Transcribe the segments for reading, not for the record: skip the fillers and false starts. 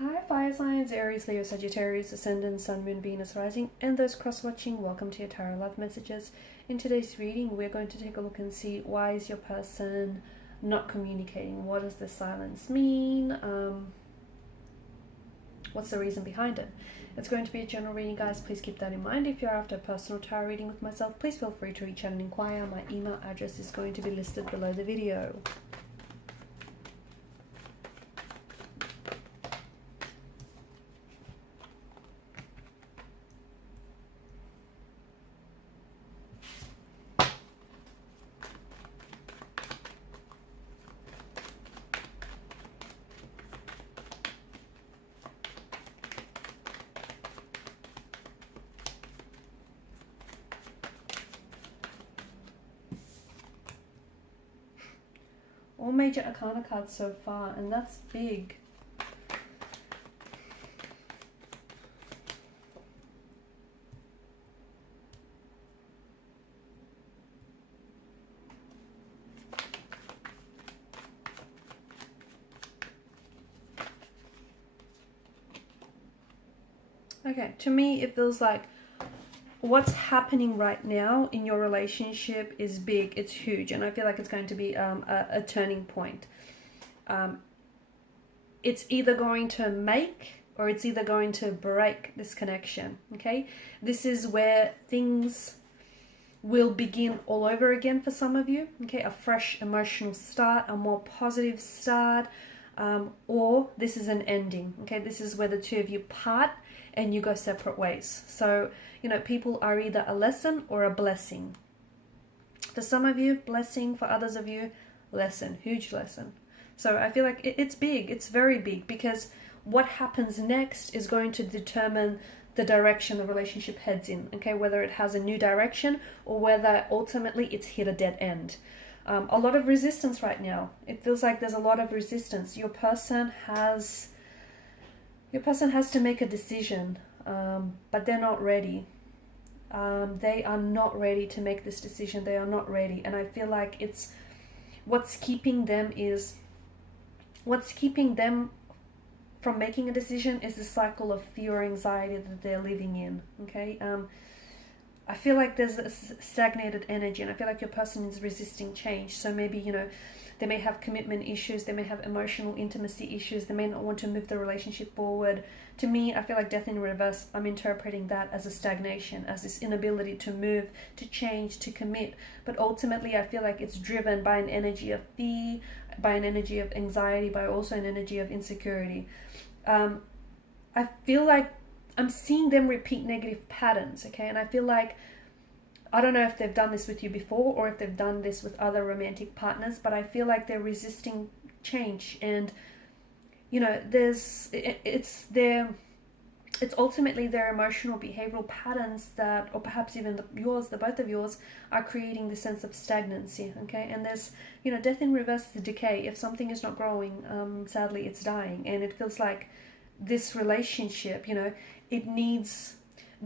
Hi fire signs, Aries, Leo, Sagittarius, Ascendant, Sun, Moon, Venus, Rising, and those cross-watching, welcome to your Tarot Love Messages. In today's reading, we're going to take a look and see why is your person not communicating? What does this silence mean? What's the reason behind it? It's going to be a general reading, guys. Please keep that in mind. If you're after a personal tarot reading with myself, please feel free to reach out and inquire. My email address is going to be listed below the video. All major arcana cards so far, and that's big. Okay, to me it feels like what's happening right now in your relationship is big, it's huge, and I feel like it's going to be a turning point. It's either going to make or it's either going to break this connection, okay? This is where things will begin all over again for some of you, okay? A fresh emotional start, a more positive start, or this is an ending, okay? This is where the two of you part and you go separate ways. So, you know, people are either a lesson or a blessing. For some of you, blessing. For others of you, lesson, huge lesson. So I feel like it's big, it's very big, because what happens next is going to determine the direction the relationship heads in, okay? Whether it has a new direction or whether ultimately it's hit a dead end. A lot of resistance right now. It feels like there's a lot of resistance. Your person has to make a decision, but they're not ready. They are not ready to make this decision. They are not ready. And I feel like it's what's keeping them from making a decision is the cycle of fear or anxiety that they're living in. Okay. I feel like there's a stagnated energy, and I feel like your person is resisting change. So maybe, you know, they may have commitment issues, they may have emotional intimacy issues, they may not want to move the relationship forward. To me, I feel like death in reverse, I'm interpreting that as a stagnation, as this inability to move, to change, to commit. But ultimately, I feel like it's driven by an energy of fear, by an energy of anxiety, by also an energy of insecurity. I feel like I'm seeing them repeat negative patterns, okay? And I feel like, I don't know if they've done this with you before or if they've done this with other romantic partners, but I feel like they're resisting change. And, you know, it's ultimately their emotional behavioral patterns that, or perhaps even the both of yours, are creating this sense of stagnancy, okay? And there's, you know, death in reverse is decay. If something is not growing, sadly, it's dying. And it feels like this relationship, you know, it needs,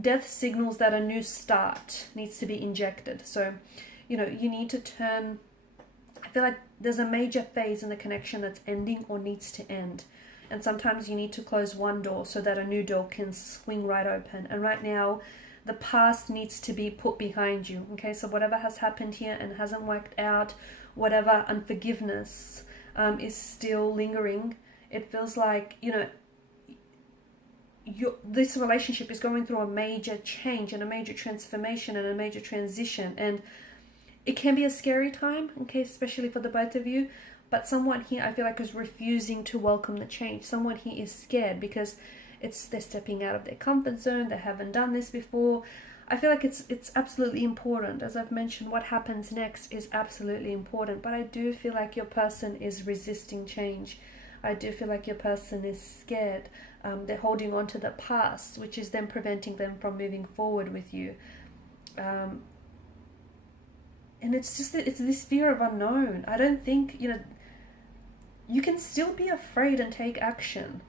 death signals that a new start needs to be injected. So, you know, you need to turn, I feel like there's a major phase in the connection that's ending or needs to end. And sometimes you need to close one door so that a new door can swing right open. And right now, the past needs to be put behind you, okay? So whatever has happened here and hasn't worked out, whatever unforgiveness is still lingering, it feels like, you know, this relationship is going through a major change and a major transformation and a major transition, and it can be a scary time, okay, especially for the both of you. But someone here, I feel like, is refusing to welcome the change. Someone here is scared because they're stepping out of their comfort zone. They haven't done this before. I feel like it's absolutely important. As I've mentioned, what happens next is absolutely important, but I do feel like your person is resisting change. I do feel like your person is scared. They're holding on to the past, which is then preventing them from moving forward with you. And it's just that it's this fear of unknown. I don't think, you know, you can still be afraid and take action.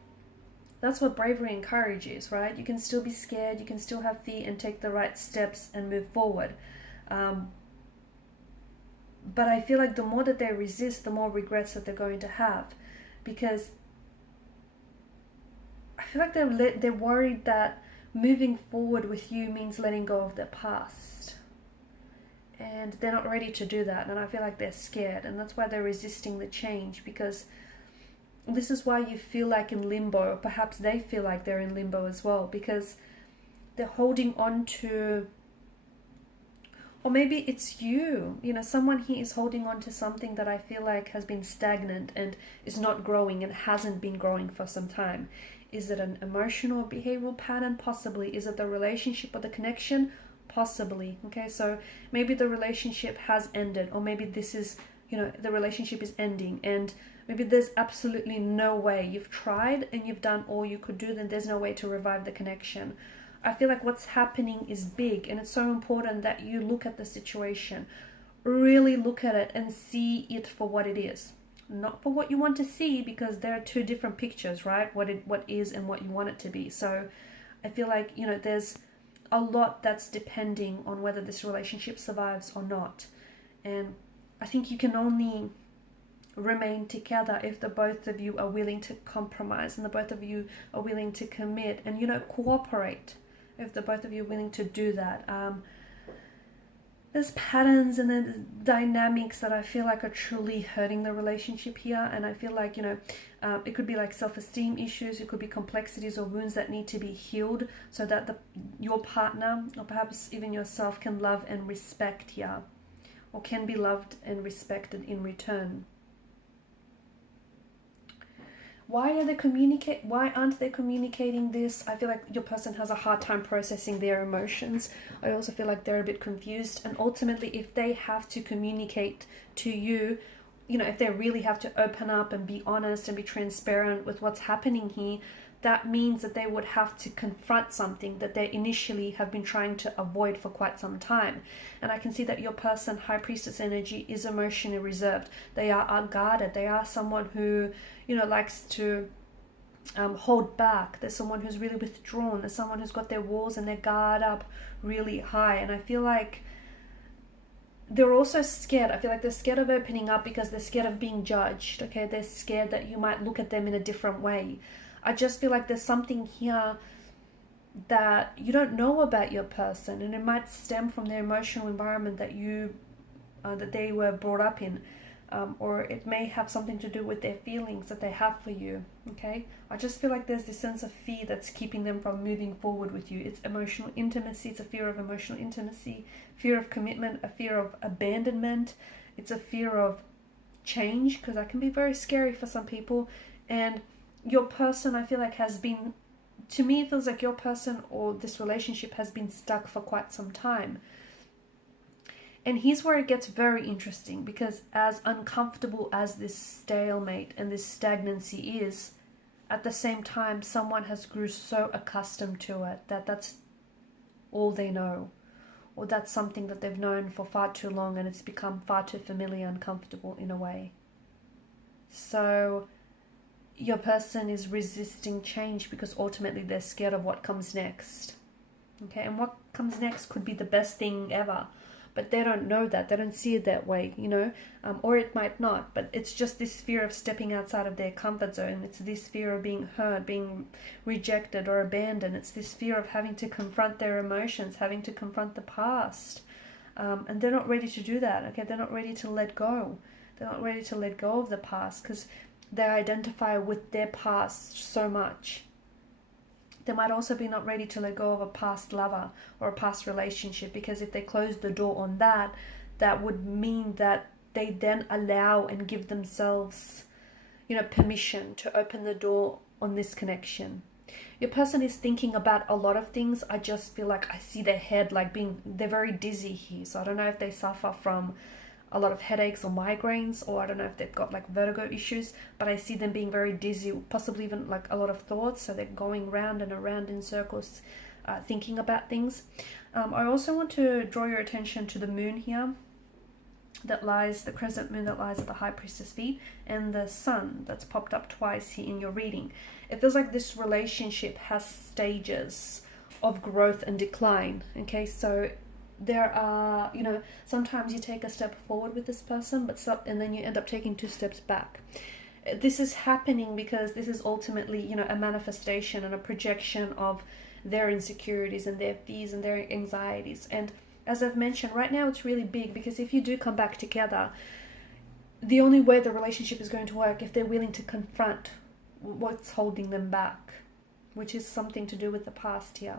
That's what bravery and courage is, right? You can still be scared, you can still have fear and take the right steps and move forward. But I feel like the more that they resist, the more regrets that they're going to have. Because feel like they're worried that moving forward with you means letting go of their past. And they're not ready to do that. And I feel like they're scared. And that's why they're resisting the change, because this is why you feel like in limbo, or perhaps they feel like they're in limbo as well, because they're holding on to, or maybe it's you, someone here is holding on to something that I feel like has been stagnant and is not growing and hasn't been growing for some time. Is it an emotional or behavioral pattern? Possibly. Is it the relationship or the connection? Possibly. Okay, so maybe the relationship has ended, or maybe this is, the relationship is ending, and maybe there's absolutely no way. You've tried and you've done all you could do, then there's no way to revive the connection. I feel like what's happening is big, and it's so important that you look at the situation, really look at it and see it for what it is. Not for what you want to see, because there are two different pictures, right? What is and what you want it to be. So I feel like, there's a lot that's depending on whether this relationship survives or not. And I think you can only remain together if the both of you are willing to compromise, and the both of you are willing to commit and, cooperate. If the both of you are willing to do that. There's patterns and there's dynamics that I feel like are truly hurting the relationship here. And I feel like, it could be like self-esteem issues. It could be complexities or wounds that need to be healed so that your partner, or perhaps even yourself, can love and respect here, or can be loved and respected in return. Why aren't they communicating this? I feel like your person has a hard time processing their emotions. I also feel like they're a bit confused. And ultimately, if they have to communicate to you, if they really have to open up and be honest and be transparent with what's happening here, that means that they would have to confront something that they initially have been trying to avoid for quite some time. And I can see that your person, High Priestess energy, is emotionally reserved. They are guarded. They are someone who, likes to hold back. There's someone who's really withdrawn. There's someone who's got their walls and their guard up really high. And I feel like they're also scared. I feel like they're scared of opening up because they're scared of being judged. Okay, they're scared that you might look at them in a different way. I just feel like there's something here that you don't know about your person, and it might stem from their emotional environment that they were brought up in, or it may have something to do with their feelings that they have for you. Okay, I just feel like there's this sense of fear that's keeping them from moving forward with you. It's emotional intimacy. It's a fear of emotional intimacy, fear of commitment, a fear of abandonment. It's a fear of change, because that can be very scary for some people. And your person, I feel like, to me, it feels like your person or this relationship has been stuck for quite some time. And here's where it gets very interesting, because as uncomfortable as this stalemate and this stagnancy is, at the same time, someone has grew so accustomed to it that that's all they know, or that's something that they've known for far too long, and it's become far too familiar and comfortable in a way. So your person is resisting change because ultimately they're scared of what comes next. Okay, and what comes next could be the best thing ever, but they don't know that. They don't see it that way, or it might not, but it's just this fear of stepping outside of their comfort zone. It's this fear of being hurt, being rejected or abandoned. It's this fear of having to confront their emotions, having to confront the past, and they're not ready to do that. Okay, they're not ready to let go. They're not ready to let go of the past because they identify with their past so much. They might also be not ready to let go of a past lover or a past relationship, because if they close the door on that, that would mean that they then allow and give themselves, permission to open the door on this connection. Your person is thinking about a lot of things. I just feel like I see their head they're very dizzy here. So I don't know if they suffer from a lot of headaches or migraines, or I don't know if they've got vertigo issues, but I see them being very dizzy, possibly even a lot of thoughts. So they're going round and around in circles, thinking about things. I also want to draw your attention to the moon here, the crescent moon that lies at the High Priestess feet, and the sun that's popped up twice here in your reading. It feels like this relationship has stages of growth and decline. Okay, so there are, sometimes you take a step forward with this person, and then you end up taking 2 steps back. this is happening because this is ultimately, you know, a manifestation and a projection of their insecurities and their fears and their anxieties. And as I've mentioned, right now it's really big, because if you do come back together, the only way the relationship is going to work if they're willing to confront what's holding them back, which is something to do with the past here,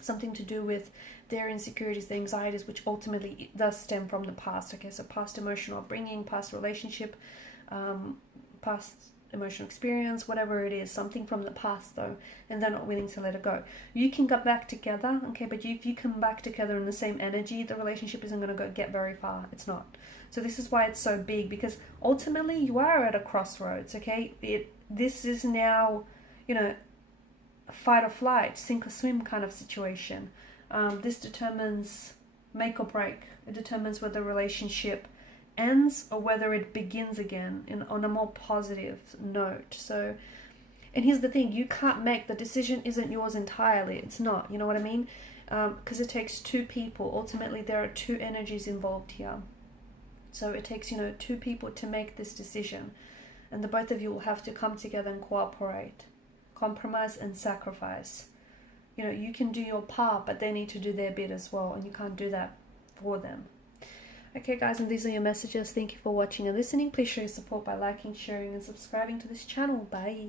something to do with their insecurities, their anxieties, which ultimately does stem from the past. Okay, so past emotional upbringing, past relationship, past emotional experience, whatever it is, something from the past though, and they're not willing to let it go. You can get back together, okay, but if you come back together in the same energy, the relationship isn't going to get very far. It's not. So this is why it's so big, because ultimately you are at a crossroads, okay? This is now, you know, a fight or flight, sink or swim kind of situation. This determines make or break. It determines whether the relationship ends or whether it begins again on a more positive note. So, and here's the thing, you can't make, the decision isn't yours entirely. It's not, you know what I mean? Because it takes two people. Ultimately, there are two energies involved here. So it takes, you know, two people to make this decision. And the both of you will have to come together and cooperate, compromise and sacrifice. You know, you can do your part, but they need to do their bit as well, and you can't do that for them. Okay guys, and these are your messages. Thank you for watching and listening. Please show your support by liking, sharing and subscribing to this channel. Bye.